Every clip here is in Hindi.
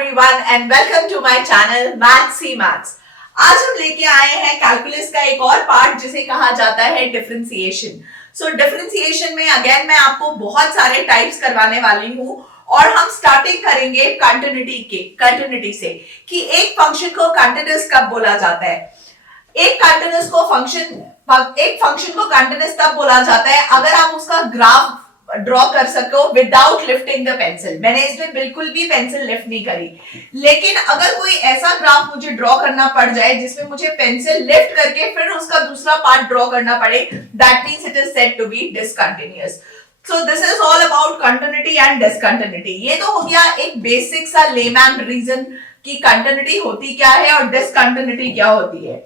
everyone and welcome to my channel Maths C Maths। आज हम लेके आए हैं कैलकुलस का एक और पार्ट जिसे कहा जाता है डिफरेंशिएशन। डिफरेंशिएशन में अगेन मैं आपको बहुत सारे टाइप्स करवाने वाली हूँ और हम स्टार्टिंग करेंगे कंटिन्यूटी से कि एक फंक्शन को कंटिन्यूअस कब बोला जाता है। एक फंक्शन को कंटिन्यूअस तब बोला जाता है अगर आप उसका ग्राफ ड्रॉ कर सको विदाउट लिफ्टिंग द पेंसिल। मैंने इसमें बिल्कुल भी पेंसिल लिफ्ट नहीं करी, लेकिन अगर कोई ऐसा ग्राफ मुझे ड्रॉ करना पड़ जाए जिसमें मुझे पेंसिल लिफ्ट करके फिर उसका दूसरा पार्ट ड्रॉ करना पड़े, that means it is said to be discontinuous. So this is all about continuity and discontinuity. ये तो हो गया एक बेसिक सा लेमैन रीजन कि कंटिन्यूटी होती क्या है और डिसकंटिन्यूटी क्या होती है।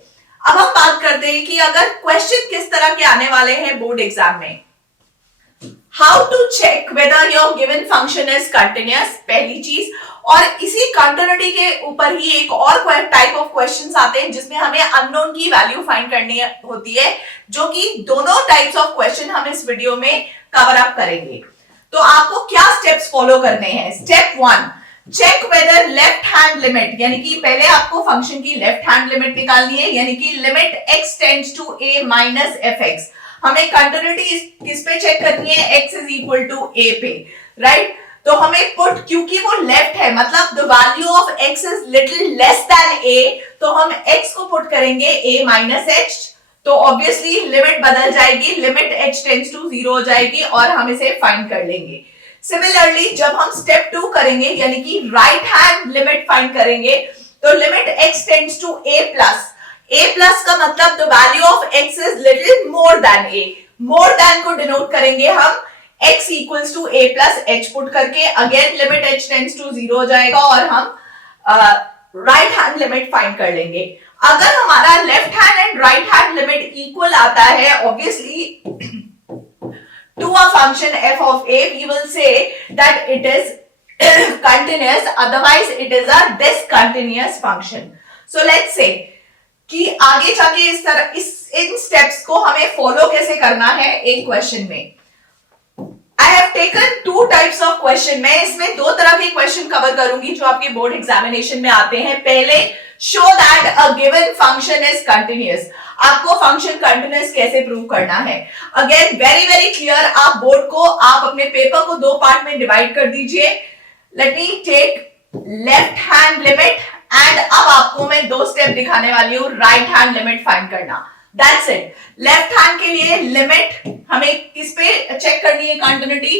अब हम बात करते हैं कि अगर क्वेश्चन किस तरह के आने वाले हैं बोर्ड एग्जाम में। How to check whether your given function is continuous, पहली चीज। और इसी कंटिन्यूटी के ऊपर ही एक और टाइप ऑफ क्वेश्चंस आते हैं जिसमें हमें अननोन की वैल्यू फाइंड करनी होती है, जो कि दोनों टाइप्स ऑफ क्वेश्चन हम इस वीडियो में कवर अप करेंगे। तो आपको क्या स्टेप्स फॉलो करने हैं। Step 1, check whether left hand limit, यानी कि पहले आपको फंक्शन की लेफ्ट हैंड लिमिट निकालनी है, यानी कि limit x tends to a minus fx। हमें कंटिन्यूटी किस पे चेक करनी है, x is equal to a पे, राइट। तो हमें पुट, क्योंकि वो लेफ्ट है मतलब the value of x is little less than a, तो हम x को पुट करेंगे a माइनस h। तो ऑब्वियसली लिमिट बदल जाएगी, लिमिट h टेंड्स टू 0 हो जाएगी और हम इसे फाइंड कर लेंगे। सिमिलरली जब हम स्टेप 2 करेंगे, यानी कि राइट हैंड लिमिट फाइंड करेंगे, तो limit x tends to a plus का मतलब the value of x is little more than a। More than को डिनोट करेंगे हम x equals to a plus h put करके, again limit h tends to 0 हो जाएगा और हम राइट हैंड लिमिट फाइंड कर लेंगे। अगर हमारा left hand and right hand limit equal आता है, obviously to a function f of a, we will say that it is continuous, otherwise it is a discontinuous function. So let's say कि आगे जाके इन स्टेप्स को हमें फॉलो कैसे करना है एक क्वेश्चन में। I have taken two types of question। मैं इसमें दो तरह के क्वेश्चन कवर करूंगी जो आपके बोर्ड एग्जामिनेशन में आते हैं। पहले, show that a given function is continuous। आपको फंक्शन कंटिन्यूअस कैसे प्रूव करना है। अगेन वेरी वेरी क्लियर, आप बोर्ड को, आप अपने पेपर को दो पार्ट में डिवाइड कर दीजिए। Let me take left hand limit and अब आपको मैं दो स्टेप दिखाने वाली हूं राइट हैंड लिमिट फाइंड करना। That's it. लेफ्ट हैंड के लिए लिमिट हमें किस पे चेक करनी है कंटिन्यूटी,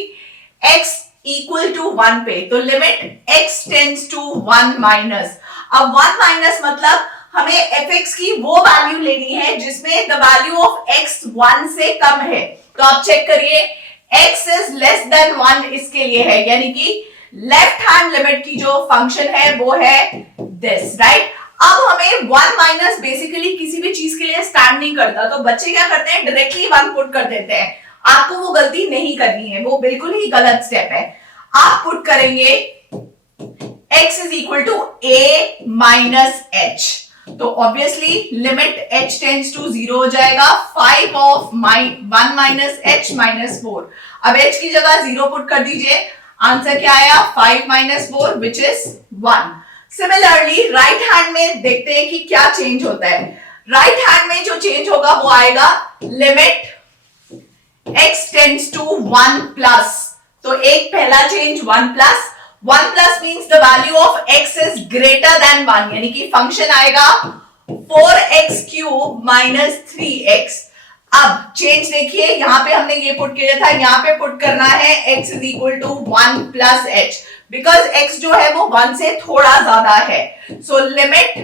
x इक्वल टू 1 पे। तो limit x tends to 1 minus. अब 1 माइनस मतलब हमें fx की वो वैल्यू लेनी है जिसमें द वैल्यू ऑफ x 1 से कम है। तो आप चेक करिए, x इज लेस देन 1 इसके लिए है, यानी कि लेफ्ट हैंड लिमिट की जो फंक्शन है वो है दिस, राइट। अब हमें 1 माइनस बेसिकली किसी भी चीज के लिए स्टैंड नहीं करता, तो बच्चे क्या करते हैं, डायरेक्टली 1 पुट कर देते हैं। आपको वो गलती नहीं करनी है, वो बिल्कुल ही गलत स्टेप है। आप पुट करेंगे x is equal to a minus h। तो obviously limit h tends to 0 हो जाएगा। 5 ऑफ 1 माइनस h माइनस 4। अब h की जगह 0 पुट कर दीजिए, आंसर क्या आया, 5 minus 4 which is 1। Similarly right hand में देखते हैं कि क्या चेंज होता है। राइट हैंड में जो चेंज होगा वो आएगा limit x tends to 1 plus. तो एक पहला change 1 plus. 1 plus means the value of x is greater than 1, यानी कि फंक्शन आएगा 4x क्यूब माइनस 3x। अब चेंज देखिए, यहां पे हमने ये पुट किया था, यहां पे पुट करना है x is equal to 1 plus h, because x जो है वो 1 से थोड़ा ज्यादा है। So limit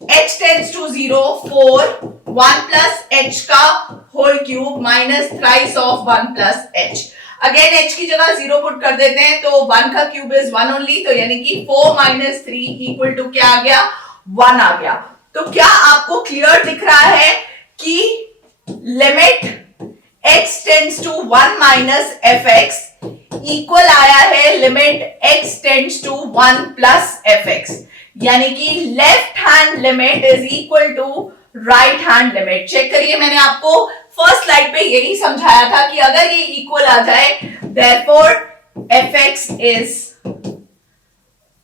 h tends to 0, 4 1 plus h का whole cube minus thrice of 1 plus h। Again h की जगह 0 पुट कर देते हैं, तो 1 का क्यूब इज 1 ओनली, तो यानी कि 4 माइनस 3 इक्वल टू क्या आ गया, 1 आ गया। तो क्या आपको क्लियर दिख रहा है कि limit x tends to 1 minus fx equal आया है limit x tends to 1 plus fx, यानी कि left hand limit is equal to right hand limit. Check करिए, मैंने आपको फर्स्ट स्लाइड पे यही समझाया था कि अगर ये इक्वल आ जाए, therefore fx is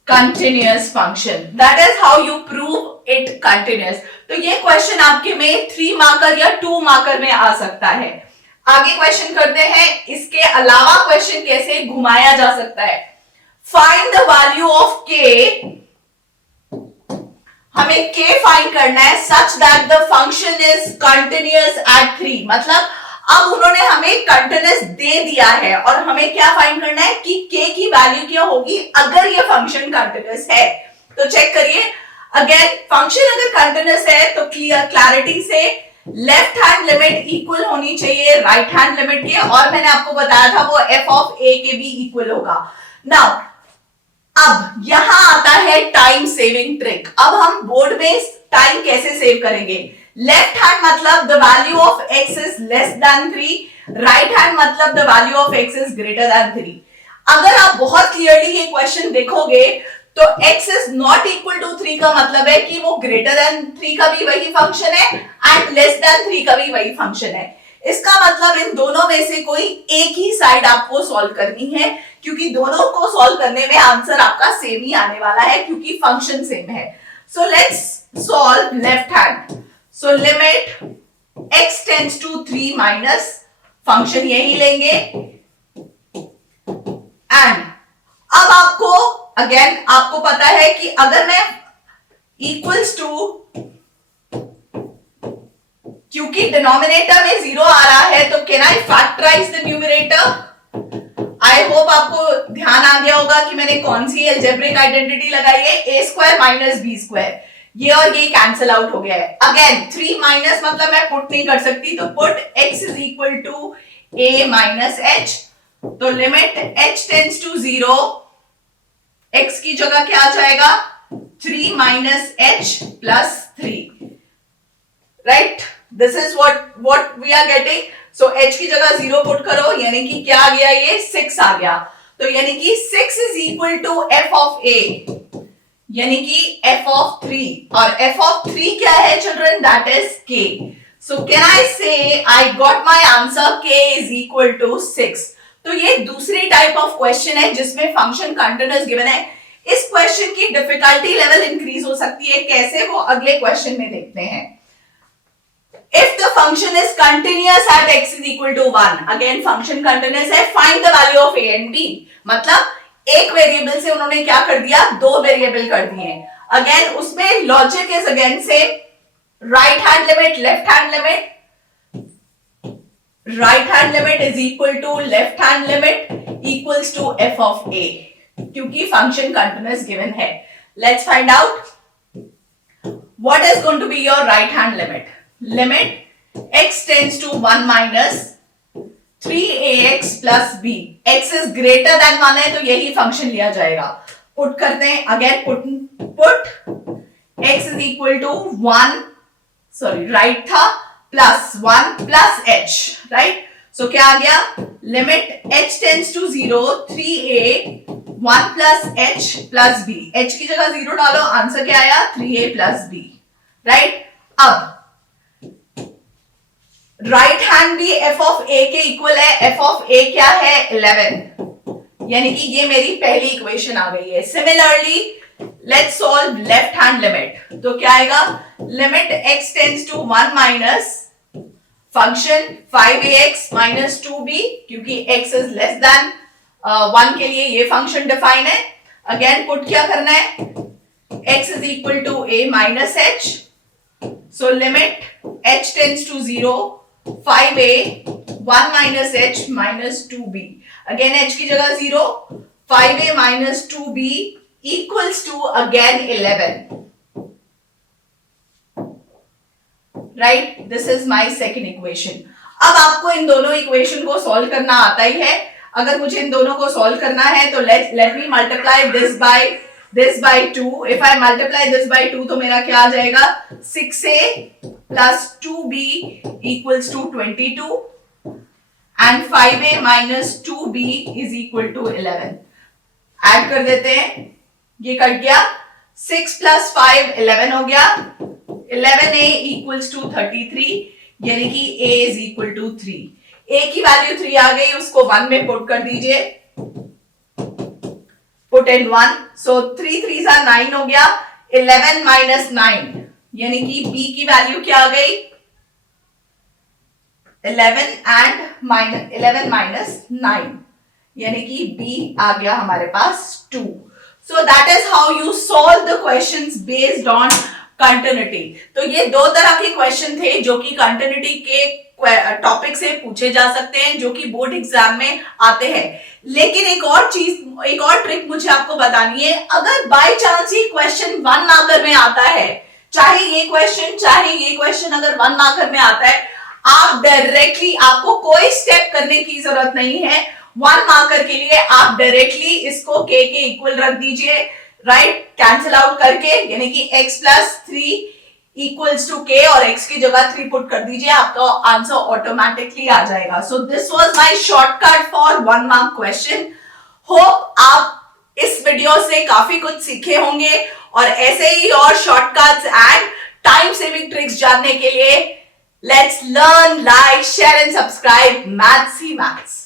continuous function, that is how you prove it continuous. तो ये क्वेश्चन आपके में 3 मार्कर या 2 मार्कर में आ सकता है। आगे क्वेश्चन करते हैं, इसके अलावा क्वेश्चन कैसे घुमाया जा सकता है। फाइंड द वैल्यू ऑफ के, हमें k फाइंड करना है such that the function is continuous at 3। मतलब अब उन्होंने हमें कंटिन्यूअस दे दिया है और हमें क्या फाइंड करना है कि k की वैल्यू क्या होगी अगर ये फंक्शन कंटिन्यूअस है। तो चेक करिए, अगेन फंक्शन अगर कंटिन्यूअस है तो क्लैरिटी से लेफ्ट हैंड लिमिट इक्वल होनी चाहिए राइट हैंड लिमिट के, और मैंने आपको बताया था वो f ऑफ a के भी इक्वल होगा। नाउ अब यहां आता है टाइम सेविंग ट्रिक। अब हम बोर्ड में टाइम कैसे सेव करेंगे। लेफ्ट हैंड मतलब the value of x is less than 3, right hand मतलब the value of x is greater than 3। अगर आप बहुत क्लियरली ये क्वेश्चन देखोगे तो x is not equal to 3 का मतलब है कि वो ग्रेटर देन 3 का भी वही फंक्शन है एंड लेस देन 3 का भी वही फंक्शन है। इसका मतलब इन दोनों में से कोई एक ही साइड आपको सॉल्व करनी है, क्योंकि दोनों को सॉल्व करने में आंसर आपका सेम ही आने वाला है क्योंकि फंक्शन सेम है। So let's solve left hand. So limit x tends to 3 minus function यही लेंगे एंड अब आपको अगेन आपको पता है कि अगर मैं इक्वल्स टू, क्योंकि डिनोमिनेटर में 0 आ रहा है तो can I factorise the numerator. I hope आपको ध्यान आ गया होगा कि मैंने कौन सी अलजेब्रिक आइडेंटिटी लगाई है, a square minus b square. ये और ये कैंसिल आउट हो गया है। अगेन 3 माइनस मतलब मैं पुट नहीं कर सकती, तो put x is equal to a minus h। तो limit h tends to 0, x की जगह क्या आ जाएगा 3 minus h plus 3, right. This is what we are getting. So h की जगह 0 पुट करो, यानी कि क्या आ गया, ये 6 आ गया। तो यानी कि 6 is equal to f of a, यानी कि f ऑफ 3, और f ऑफ 3 क्या है children, that is k। So can I say I got my answer k is equal to 6। तो ये दूसरी टाइप ऑफ क्वेश्चन है जिसमें फंक्शन कंटिन्यूअस गिवन है। इस क्वेश्चन की डिफिकल्टी लेवल इंक्रीज हो सकती है, कैसे वो अगले क्वेश्चन में देखते हैं। If the function is continuous at x is equal to 1, again function continuous है, find the value of a and b। मतलब एक वेरिएबल से उन्होंने क्या कर दिया, 2 वेरिएबल कर दिए। अगेन उसमें लॉजिक इज अगेन से right hand limit left hand limit, right hand limit is equal to left hand limit equals to f of a, क्योंकि फंक्शन कंटिन्यूअस गिवन है। Let's find out what is going to be your right hand limit. Limit x tends to 1 minus 3ax plus b, x is greater than 1 है तो यही फंक्शन लिया जाएगा। पुट करते हैं, again put x is equal to 1, sorry right था, plus 1 plus h, right. So क्या आ गया, limit h tends to 0 3a 1 plus h plus b, h की जगह 0 डालो, आंसर क्या आया 3a प्लस b, राइट। अब राइट हैंड भी f ऑफ a के इक्वल है, f ऑफ a क्या है 11, यानी कि ये मेरी पहली इक्वेशन आ गई है। Similarly let's solve left hand limit, तो क्या आएगा, limit x tends to 1 minus function 5ax minus 2b, क्योंकि x इज लेस देन 1 के लिए ये फंक्शन डिफाइन है। अगेन पुट क्या करना है, x is equal to a minus h, so limit h tends to 0 5a 1 minus h minus 2b, again h की जगह 0, 5a minus 2b equals to again 11, right? This is my second equation. अब आपको इन दोनों इक्वेशन को सॉल्व करना आता ही है। अगर मुझे इन दोनों को सॉल्व करना है तो let me multiply this by 2. If I multiply this by 2 तो मेरा क्या आ जाएगा, 6a plus 2b equals to 22 and 5a minus 2b is equal to 11. Add कर देते हैं, ये कट गया, 6 plus 5 11 हो गया, 11a equals to 33, यानी कि a is equal to 3। a की वैल्यू 3 आ गई, उसको 1 में पुट कर दीजिए। Put put in 1, so 3 3s are 9 हो गया, 11 minus 9 यानी कि b की वैल्यू क्या आ गई, 11 minus 9 यानी कि b आ गया हमारे पास 2. So that is how you solve the questions based on continuity. तो ये दो तरह के क्वेश्चन थे जो कि कंटिन्यूटी के टॉपिक से पूछे जा सकते हैं, जो कि बोर्ड एग्जाम में आते हैं. लेकिन एक और ट्रिक मुझे आपको बतानी है. अगर बाय चांस ये क्वेश्चन 1 मार्कर में आता है, चाहे ये क्वेश्चन अगर 1 मार्कर में आता है, आप डायरेक्टली, आपको कोई स्टेप करने की जरूरत नहीं है. 1 मार्कर के लिए आप डायरेक्टली इसको k के इक्वल रख दीजिए, राइट, कैंसिल आउट करके, यानी कि x plus 3 equals to k और x की जगह 3 पुट कर दीजिए, आपका आंसर ऑटोमेटिकली आ जाएगा. So this was my shortcut for 1 mark question. Hope आप इस वीडियो से काफी कुछ सीखे होंगे और ऐसे ही और shortcuts and time saving tricks जानने के लिए let's learn, like, share and subscribe maths he maths.